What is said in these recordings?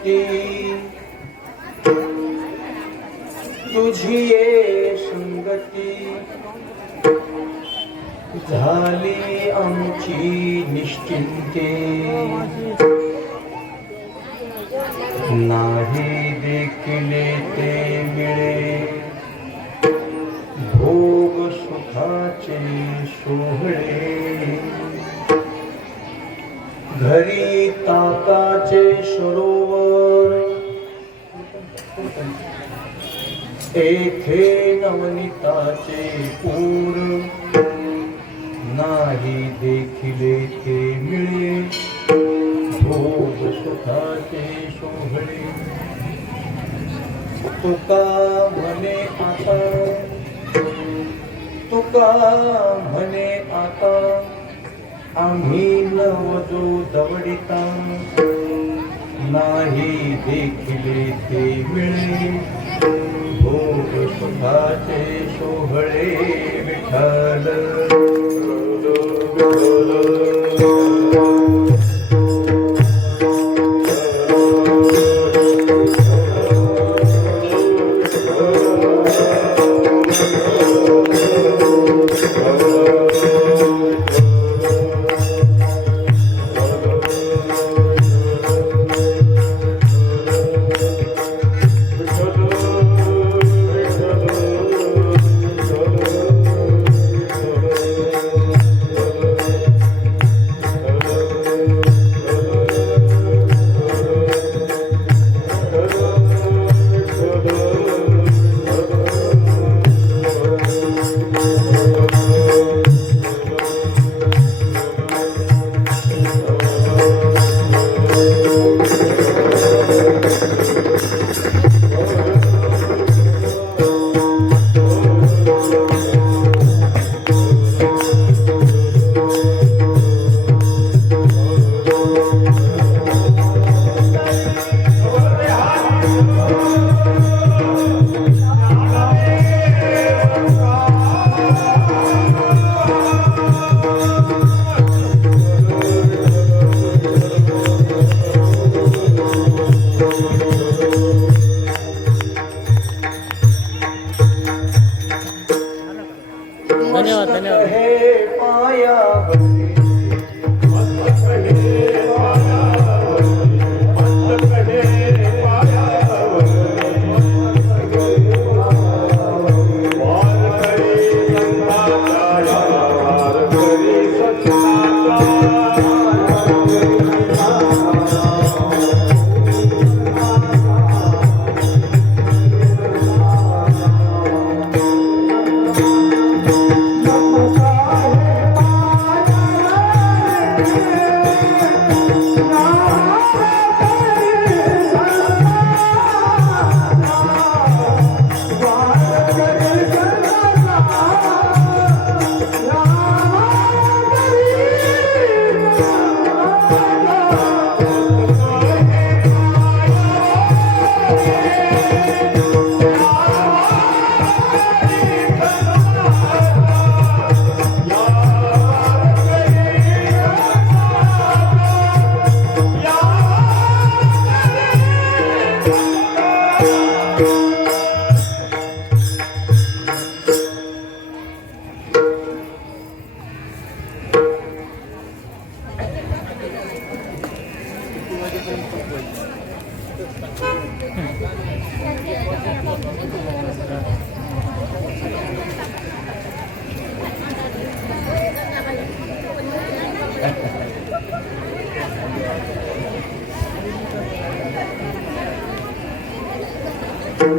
संगती तुझी ये संगती झाली आमची निश्चिंते नाही देखिले ते मिळे भोग सुखाचे सोहळे घरी ताकाचे सरोवर येथे नवनीताचे पूर नाही देखिले ते मिळे भोग सुखाचे सोहळे तुका म्हणे आता तुका म्हणे आता आम्ही नवजो दवडिता नाही देखिले ते मिळे भोग सुखाचे सोहळे विठ्ठल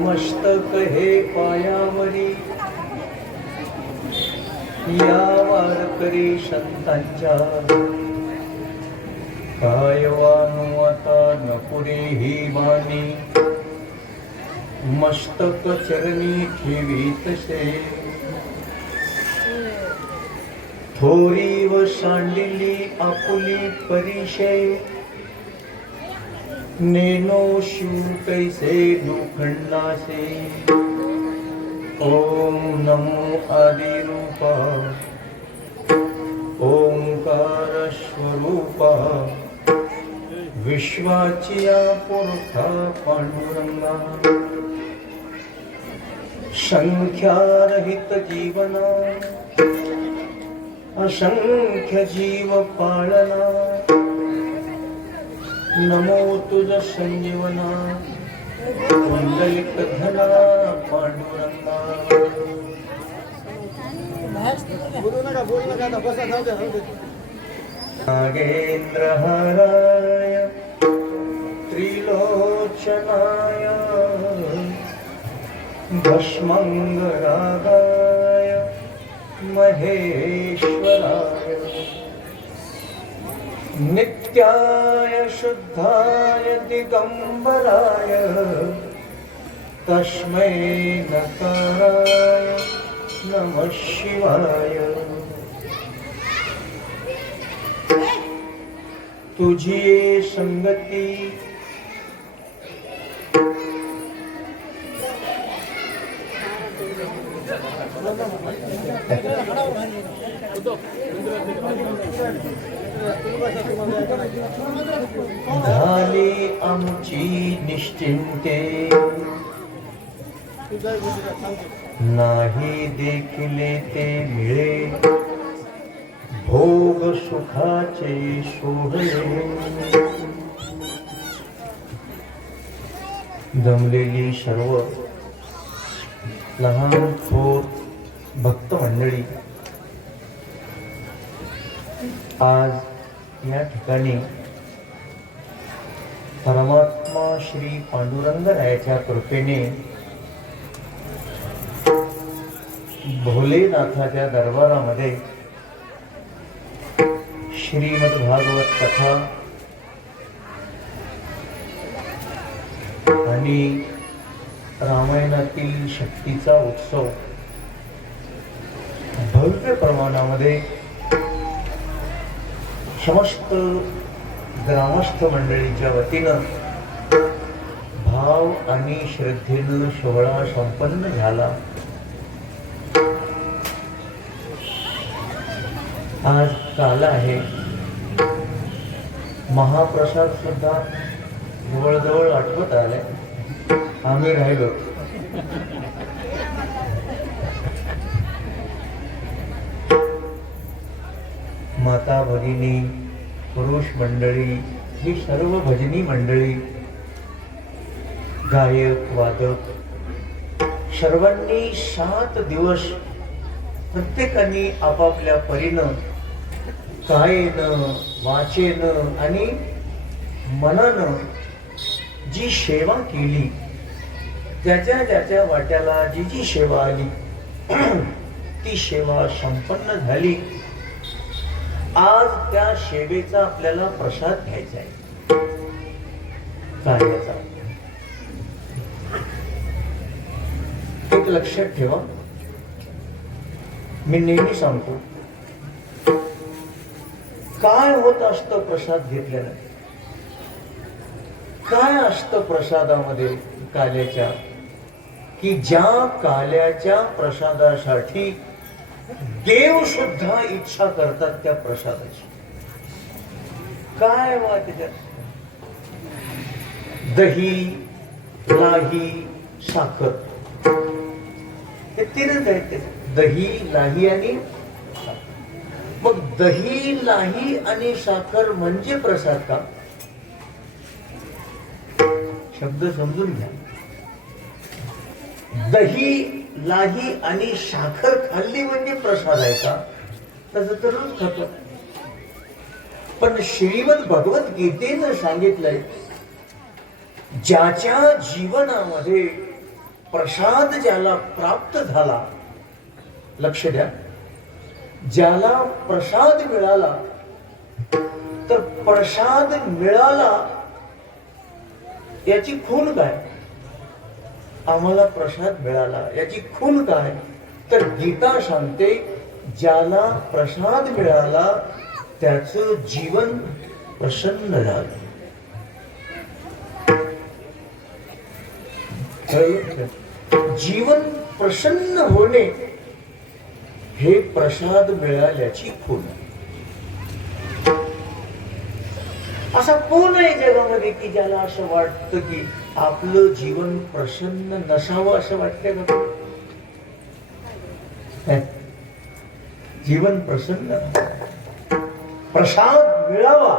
मस्तक हे पायावरी या वारकरी संतांच्या कायवानु आता नपुरे ही वाणी मस्तक चरणी ठेवीतसे थोरी व सांडिली आपुली परिचय नेनो शिव कैसे लोखंडासे ओम नमो आदिरूपा ओंकार स्वरूपा विश्वाची पुरता पांडुरंगा, संख्यारहित जीवना, असंख्य जीव पाळना, नमो तुझ संजीवना, कुंडलिक धना पांडुरंगा. नागेंद्रहाराय त्रिलोचनाय भस्मंगरागाय महेश्वराय नित्याय शुद्धाय दिगंबराय तस्मै नकाराय नमः शिवाय. तुझी संगती झाली आमची निश्चिंते, नाही देखिले ते मिळे भोग सुखाचे सोहळे. जमलेली सर्व लहान थोर भक्त मंडळी आज या ठिकाणी परमात्मा श्री पांडुरंगरायाच्या कृपेने भोलेनाथाच्या दरबारामध्ये श्रीमद भागवत कथा आणि रामायणातील शक्तीचा उत्सव भव्य प्रमाणामध्ये समस्त ग्रामस्थ मंडळीच्या वतीनं भाव आणि श्रद्धेनं सोहळा संपन्न झाला. आज काल आहे. महाप्रसाद सुद्धा जवळजवळ आठवत आलाय. आम्ही राहिलो. माता भगिनी, पुरुष मंडळी, ही सर्व भजनी मंडळी, गायक वादक सर्वांनी 7 दिवस प्रत्येकाने आपापल्या परीनं कायेनं, वाचेनं आणि मनानं जी सेवा केली, ज्याच्या ज्याच्या वाट्याला जी जी सेवा आली ती सेवा संपन्न झाली. आज त्या सेवेचा आपल्याला प्रसाद घ्यायचा आहे. कार्याचा एक लक्षात ठेवा. मी नेहमी सांगतो, काय होत असतं प्रसाद घेतल्यानं, काय असतं प्रसादामध्ये काल्याच्या, की ज्या काल्याच्या प्रसादासाठी देव सुद्धा इच्छा करतात त्या प्रसादाची. काय वाट त्याच्यात? दही, लाही, साखर हे 3च आहेत. दही, लाही आणि साखर. मग दही, लाही आणि साखर म्हणजे प्रसाद का? शब्द समजून घ्या. दही, लाही आणि साखर खाल्ली म्हणजे प्रसाद आहे का? तसं तर रोज खातो. पण श्रीमद भगवद्गीतेनं सांगितलंय, ज्याच्या जीवनामध्ये प्रसाद ज्याला प्राप्त झाला, लक्ष द्या, ज्याला प्रसाद मिळाला, तर प्रसाद मिळाला याची खूण काय? आम्हाला प्रसाद मिळाला याची खूण काय? तर गीता सांगते, ज्याला प्रसाद मिळाला त्याचं जीवन प्रसन्न झालं. जीवन प्रसन्न होणे हे प्रसाद मिळाल्याची खूण. असा कोण आहे जगामध्ये की ज्याला असं वाटतं की आपलं जीवन प्रसन्न नसावं असं वाटतंय का? जीवन प्रसन्न प्रसाद मिळावा.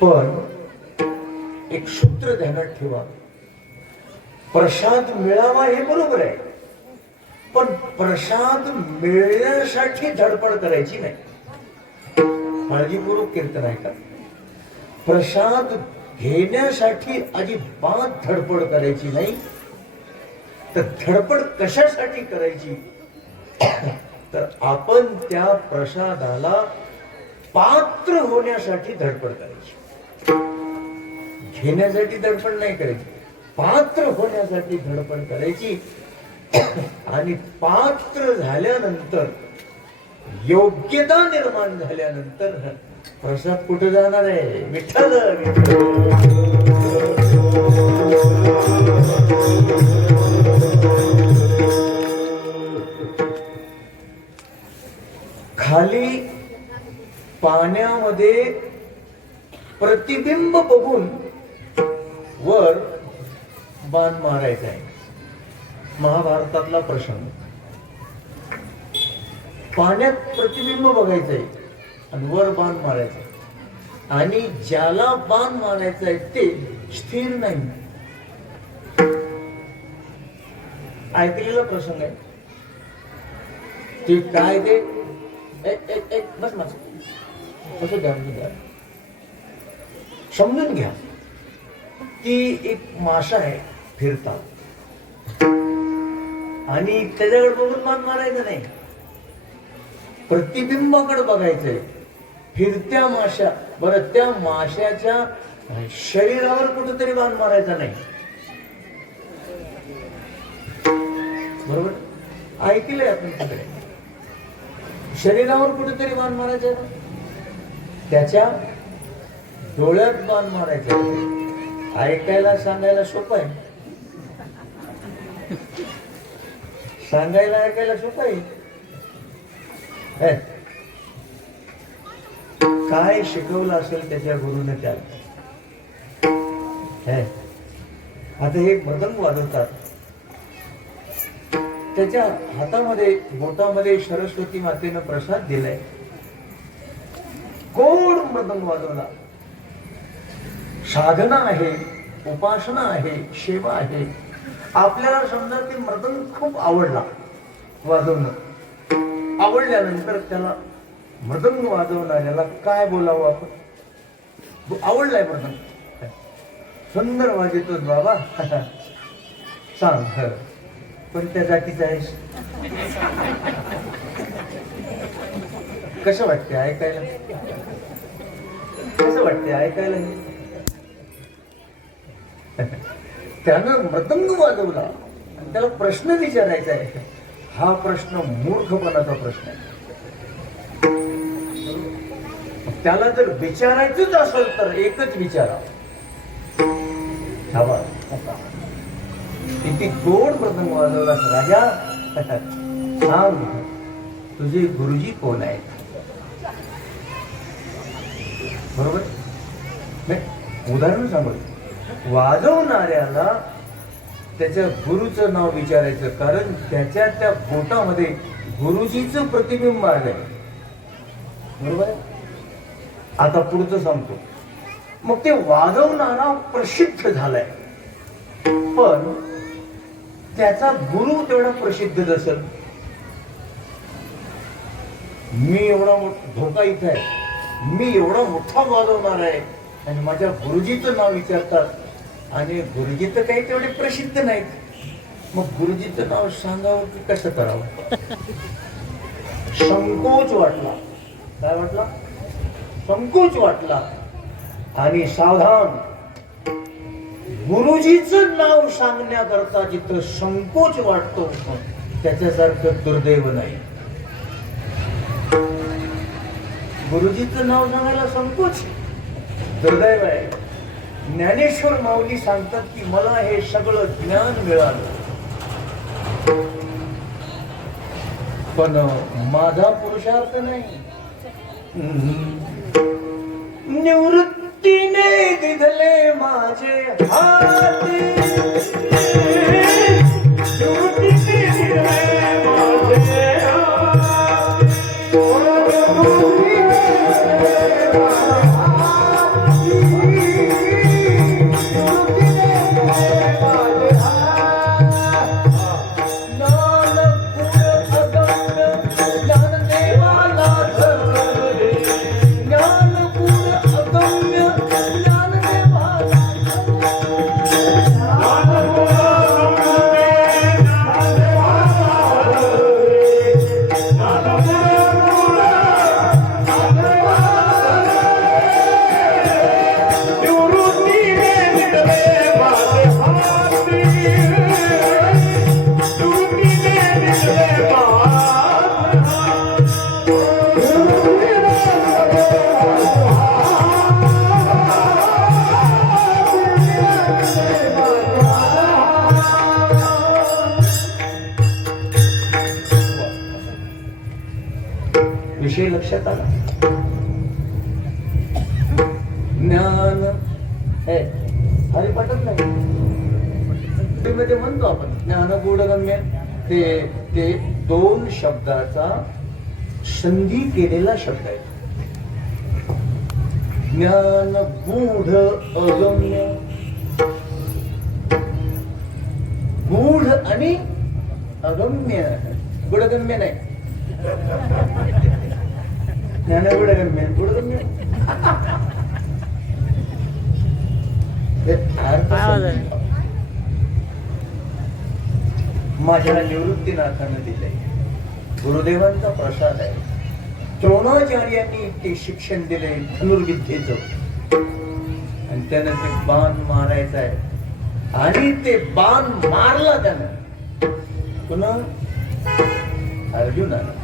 पण एक सूत्र ध्यानात ठेवा, प्रसाद मिळावा हे बरोबर आहे, पण प्रसाद मिळण्यासाठी धडपड करायची नाही. काळजीपूर्वक कीर्तन आहे का? प्रसाद घेण्यासाठी अजिबात धडपड करायची नाही. तर धडपड कशासाठी करायची? तर आपण त्या प्रसादाला पात्र होण्यासाठी धडपड करायची. घेण्यासाठी धडपड नाही करायची, पात्र होण्यासाठी धडपड करायची. आणि पात्र झाल्यानंतर, योग्यता निर्माण झाल्यानंतर प्रसाद कुठे जाणार आहे? विठ्ठल खाली पाण्यामध्ये प्रतिबिंब बघून वर बाण मारायचा आहे. महाभारतातला प्रसंग. पाण्यात प्रतिबिंब बघायचंय आणि वर बाण मारायचंय, आणि ज्याला बाण मारायचंय ते स्थिर नाही. ऐकलेला प्रसंग आहे ते. काय ते? बस बस असं घ्या, समजून घ्या की एक मासा आहे फिरता, आणि त्याच्याकडे बघून बाण मारायचं नाही, प्रतिबिंबाकडे बघायचंय. फिरत्या माशा, बरं त्या माशाच्या शरीरावर कुठेतरी बाण मारायचा नाही. बरोबर ऐकलंय आपण तिकडे? शरीरावर कुठेतरी बाण मारायचं, त्याच्या डोळ्यात बाण मारायचं. ऐकायला सांगायला सोपं आहे, सांगायला ऐकायला सोपं आहे. काय शिकवलं असेल त्याच्या गुरुने त्याला. आता हे मृदंग वाजवतात, त्याच्या हातामध्ये बोटामध्ये सरस्वती मातेनं प्रसाद दिलाय, गोड मृदंग वाजवला. साधना आहे, उपासना आहे, सेवा आहे. आपल्याला समजा ते मृदंग खूप आवडला, वाजवणं आवडल्यानंतर त्याला मृदंग वाजवणाऱ्याला काय बोलावं आपण? आवडलाय मृदंग, सुंदर वाजवतोस बाबा, सांग पण त्या जातीचा आहेस. कसं वाटते ऐकायला? कसं वाटते ऐकायला? त्यानं मृदंग वाजवला आणि त्याला प्रश्न विचारायचा आहे. हा प्रश्न मूर्खपणाचा प्रश्न आहे. त्याला जर विचारायचंच असेल तर एकच विचारा, किती गोड मृदंग वाजवला राजा, सांग तुझे गुरुजी कोण आहेत? बरोबर? उदाहरण सांगू, वाजवणाऱ्याला त्याच्या गुरुचं नाव विचारायचं, कारण त्याच्या त्या बोटामध्ये गुरुजीचं प्रतिबिंब आलंय. बरोबर? आता पुढचं सांगतो. मग ते वाजवणारा प्रसिद्ध झालाय, पण त्याचा गुरु तेवढा प्रसिद्ध नसेल. मी एवढा धोका इथे आहे, मी एवढा मोठा वाजवणार आहे, आणि माझ्या गुरुजीचं नाव विचारतात, आणि गुरुजी तर काही तेवढे प्रसिद्ध नाहीत. मग गुरुजीचं नाव सांगावं की कसं करावं? संकोच वाटला. काय वाटला? संकोच वाटला. आणि सावधान, गुरुजीचं नाव सांगण्याकरता जिथं संकोच वाटतो त्याच्यासारखं दुर्दैव नाही. गुरुजीचं नाव सांगायला संकोच दुर्दैव आहे. ज्ञानेश्वर माऊली सांगतात की मला हे सगळं ज्ञान मिळालं, पण माझा पुरुषार्थ नाही, निवृत्तीने दिधले माझे हाती, निवृत्तीने दिधले माझे विषय लक्षात आला. ज्ञान हे हरिपाठच नाही मध्ये म्हणतो आपण ज्ञान गूढगम्य, ते दोन शब्दाचा संधी केलेला शब्द आहे. ज्ञान गूढ अगम्य, गूढ आणि अगम्य, गूढगम्य नाही. ज्ञान गूढगम्य, गूढगम्य माझ्या निवृत्तीनाथानं दिलंय. गुरुदेवांचा प्रसाद आहे. द्रोणाचार्यांनी ते शिक्षण दिले धनुर्विद्येचं, आणि त्यानं ते बाण मारायचं आहे, आणि ते बाण मारला त्यानं. पुन्हा अर्जुनानं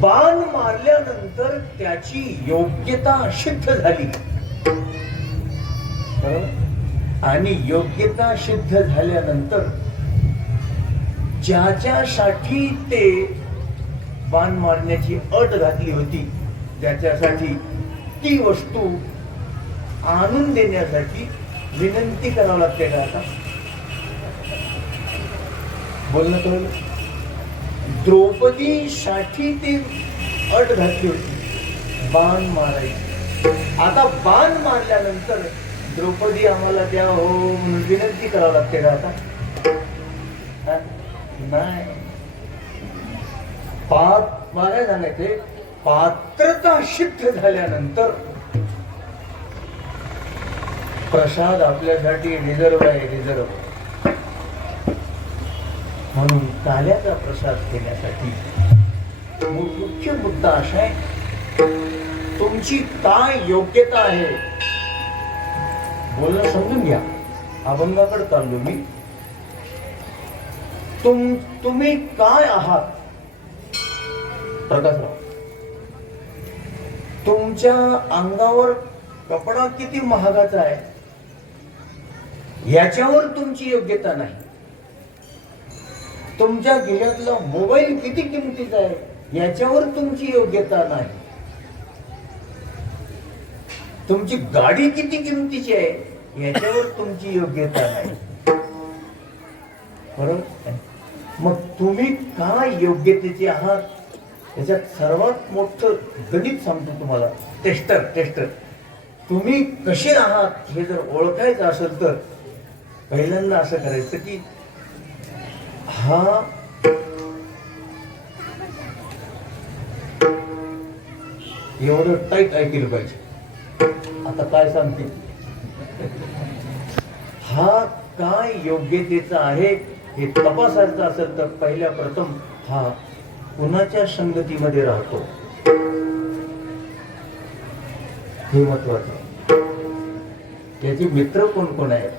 बाण मारल्यानंतर त्याची योग्यता सिद्ध झाली, आणि योग्यता सिद्ध झाल्यानंतर ज्याच्यासाठी ते बाण मारण्याची अट घातली होती त्याच्यासाठी ती वस्तू आणून देण्यासाठी विनंती करावं लागते का? आता बोलणं कळलं. द्रौपदीसाठी ती अट घातली होती बाण मारायची. आता बाण मारल्यानंतर द्रौपदी आम्हाला द्या हो म्हणून विनंती करावं लागते का? आता नाही. मला सांगायचे पात्रता सिद्ध झाल्यानंतर प्रसाद आपल्यासाठी रिझर्व आहे, रिझर्व. म्हणून काल्याचा प्रसाद घेण्यासाठी मुख्य मुद्दा असा आहे, तुमची काय योग्यता आहे. बोलणं समजून घ्या. अभंगाकडे चाललो मी. तुम्ही काय आहात प्रकाशराव? तुमच्या अंगावर कपडा किती महागाचा आहे याच्यावर तुमची योग्यता नाही. तुमच्या घरातला मोबाईल किती किमतीचा आहे याच्यावर तुमची योग्यता नाही. तुमची गाडी किती किमतीची आहे याच्यावर तुमची योग्यता नाही. बरोबर. मग तुम्ही काय योग्यतेचे आहात याच्यात सर्वात मोठं गणित सांगतो तुम्हाला. टेस्टर. तुम्ही कसे आहात हे जर ओळखायचं असेल तर पहिल्यांदा असं करायचं की हा एवढं टाईट ऐकलं पाहिजे. आता काय सांगते, हा काय योग्यतेचा आहे हे तपासायचं असेल तर पहिल्या प्रथम हा कुणाच्या संगतीमध्ये राहतो हे महत्वाचं. याचे मित्र कोण कोण आहेत,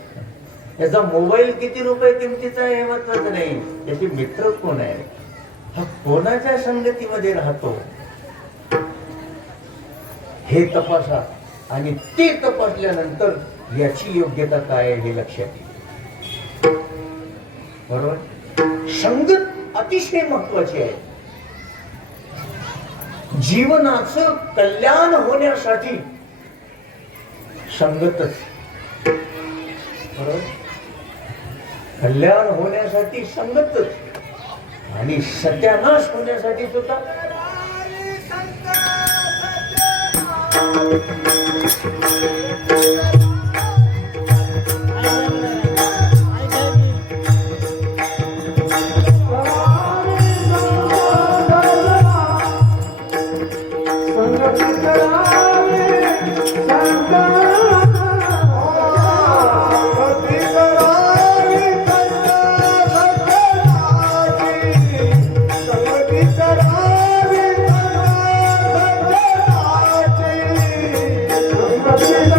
याचा मोबाईल किती रुपये किमतीचा आहे हे महत्वाचं नाही, याचे मित्र कोण आहे, हा कोणाच्या संगतीमध्ये राहतो हे तपासा. आणि ते तपासल्यानंतर याची योग्यता काय आहे हे लक्षात येईल. बरोबर. संगत अतिशय महत्वाची आहे. जीवनाचं कल्याण होण्यासाठी संगतच. बरोबर? कल्याण होण्यासाठी संगतच आणि सत्यानाश होण्यासाठी सुद्धा. Thank you.